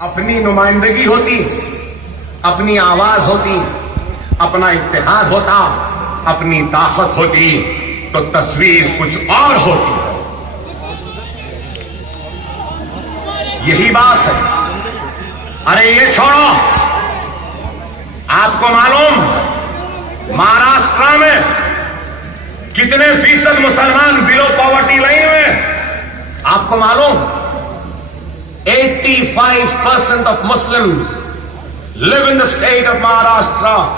अपनी नुमाइंदगी होती, अपनी आवाज होती, अपना इत्तेहाद होता, अपनी ताकत होती, तो तस्वीर कुछ और होती है। यही बात है। अरे ये छोड़ो, आपको मालूम महाराष्ट्र में कितने फीसद मुसलमान बिलो पॉवर्टी लाइन में? आपको मालूम 85% of Muslims live in the state of Maharashtra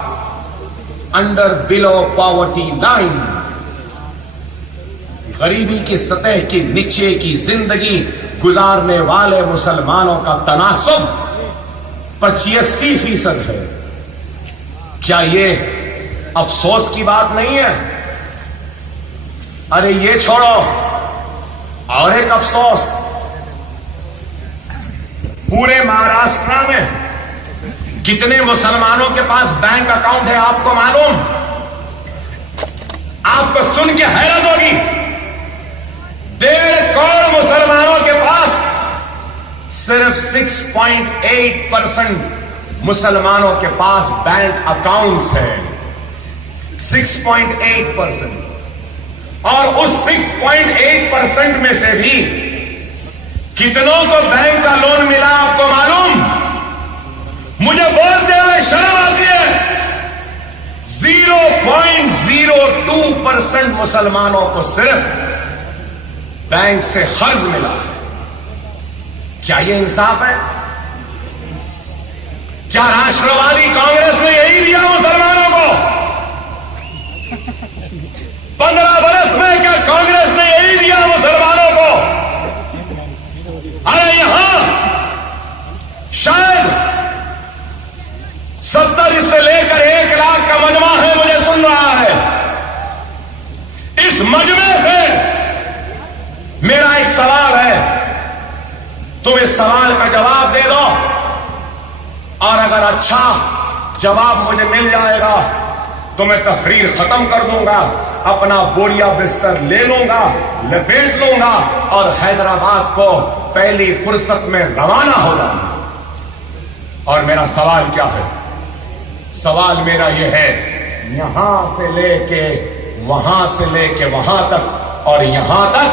under below poverty line. गरीबी की सतह के नीचे की जिंदगी गुजारने वाले मुसलमानों का तनासुब 85% है। क्या ये अफसोस की बात नहीं है? अरे ये छोड़ो, और एक अफसोस, पूरे महाराष्ट्र में कितने मुसलमानों के पास बैंक अकाउंट है आपको मालूम? आपको सुन के हैरत होगी, 1.5 करोड़ मुसलमानों के पास सिर्फ 6.8% मुसलमानों के पास बैंक अकाउंट्स है। 6.8%। और उस 6.8% में से भी कितनों को बैंक का लोन मिला आपको मालूम? मुझे बोलते हुए शर्म आती है। 0.02% मुसलमानों को सिर्फ बैंक से कर्ज मिला है। क्या यह इंसाफ है? क्या राष्ट्रवादी कांग्रेस ने यही दिया मुसलमानों को? 15 बरस में क्या कांग्रेस ने यही दिया मुसलमानों को? अरे यहां शायद 70 से लेकर 1 लाख का मजमा है, मुझे सुन रहा है। इस मजमे से मेरा एक सवाल है, तुम इस सवाल का जवाब दे दो, और अगर अच्छा जवाब मुझे मिल जाएगा तो मैं तकरीर खत्म कर दूंगा, अपना बोरिया बिस्तर ले लूंगा, लपेट लूंगा और हैदराबाद को पहली फुर्सत में रवाना हो जाऊंगा। और मेरा सवाल क्या है? सवाल मेरा यह है, यहां से लेके वहां तक और यहां तक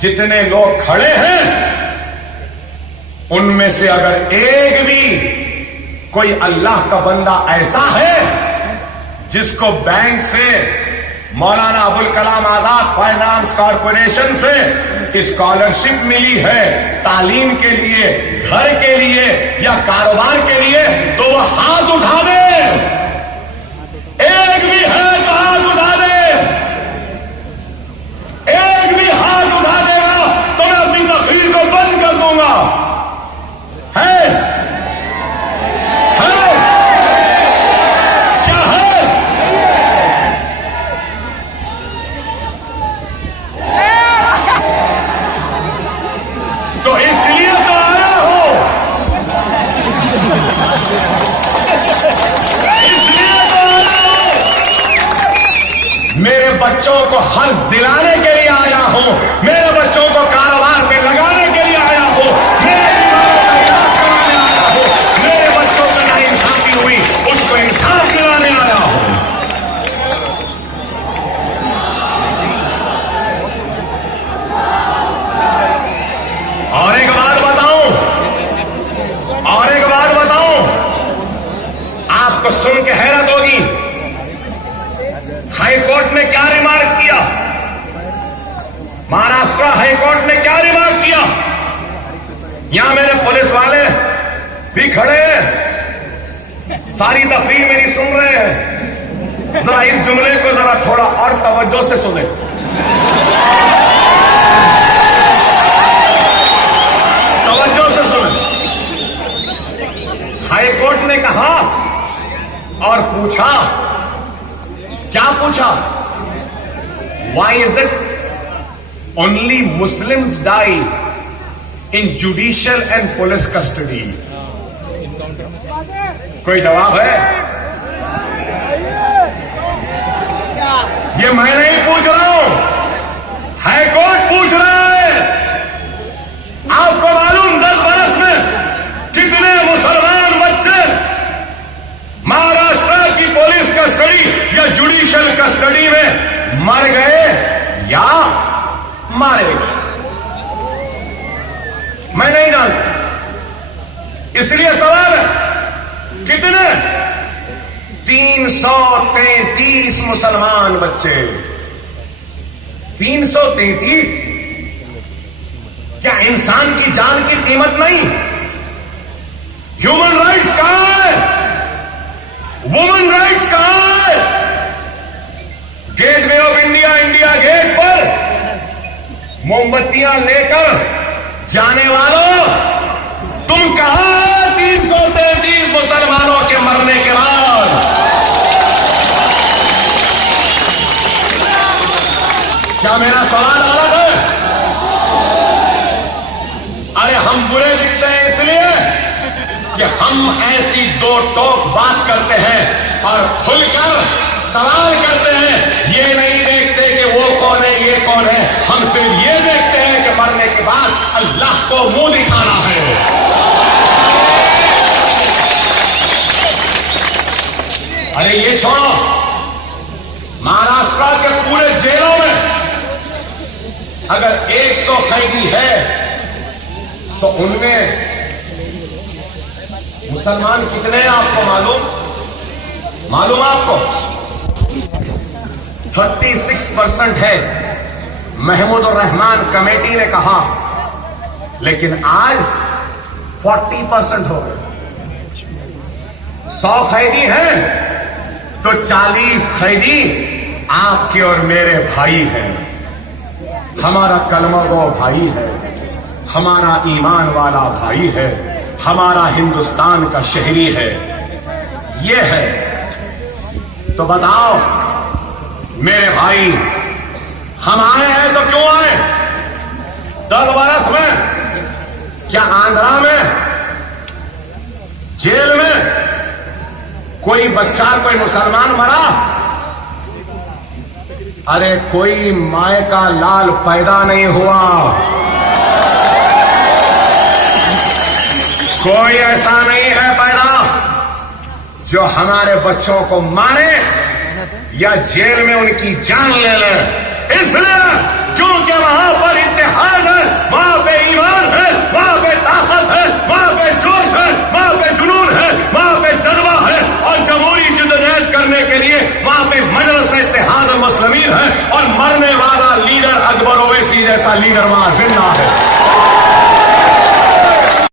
जितने लोग खड़े हैं, उनमें से अगर एक भी कोई अल्लाह का बंदा ऐसा है जिसको बैंक से, मौलाना अबुल कलाम आजाद फाइनेंस कॉरपोरेशन से स्कॉलरशिप मिली है तालीम के लिए, घर के लिए या कारोबार के लिए, तो वह हाथ उठा दे। एक भी है तो हाथ उठा दे। एक भी हाथ उठा देगा तो मैं अपनी तकरीर को बंद कर दूंगा। है क्या है? तो इसलिए तो आया हूं, इसलिए तो आया हूं, मेरे बच्चों को हर्ष दिलाने के लिए आया हूं, मेरे बच्चों को कारोबार में लगाने के लिए आया हूं, मेरे बीमारों का इलाज कराने आया हूं, मेरे बच्चों में नाइंसाफी हुई उसको इंसाफ दिलाने आया हूं। और एक बात बताऊं, आपको सुन के हैरत होगी, हाई कोर्ट ने क्या रिमार्क किया? महाराष्ट्र हाई कोर्ट ने क्या रिमार्क किया? यहां मेरे पुलिस वाले भी खड़े हैं, सारी तकरीर मेरी सुन रहे हैं। जरा इस जुमले को जरा थोड़ा और तवज्जो से सुने। तवज्जो से सुने। हाई कोर्ट ने कहा और पूछा, क्या पूछा? Why is it only Muslims die in judicial and police custody? कोई जवाब है? ये मैं नहीं पूछ रहा हूं, हाई कोर्ट पूछ रहा है। आपको मालूम 10 बरस में मारे गए? मैं नहीं जानता। इसलिए सवाल है, कितने? 333 मुसलमान बच्चे। 333? क्या इंसान की जान की कीमत नहीं? ह्यूमन राइट्स कहां है? वुमेन राइट्स कहां है? Gateway of India, India gate पर मोमबत्तियां लेकर जाने वालों, तुम कहां? 333 मुसलमानों के मरने के बाद क्या मेरा सवाल अलग है? अरे हम बुरे दिखते हैं इसलिए कि हम ऐसी दो टोक बात करते हैं और खुलकर सवाल करते हैं। ये नहीं देखते कि वो कौन है, ये कौन है। हम सिर्फ ये देखते हैं कि मरने के बाद अल्लाह को मुंह दिखाना है। अरे ये छोड़ो, महाराष्ट्र के पूरे जेलों में अगर 100 कैदी है तो उनमें मुसलमान कितने हैं आपको मालूम आपको? 36% है, महमूद उर रहमान कमेटी ने कहा। लेकिन आज 40% हो गए। 100 कैदी हैं तो 40 कैदी आपके और मेरे भाई हैं। हमारा कलमा गो भाई है, हमारा ईमान वाला भाई है, हमारा हिंदुस्तान का शहरी है। ये है तो बताओ मेरे भाई, हम आए हैं तो क्यों आए? 10 बरस में क्या आंध्रा में जेल में कोई बच्चा, कोई मुसलमान मरा? अरे कोई माए का लाल पैदा नहीं हुआ। कोई ऐसा नहीं है पैदा जो हमारे बच्चों को मारे या जेल में उनकी जान ले ले। इसलिए क्योंकि वहां पर इत्तेहाद है, वहां पे ईमान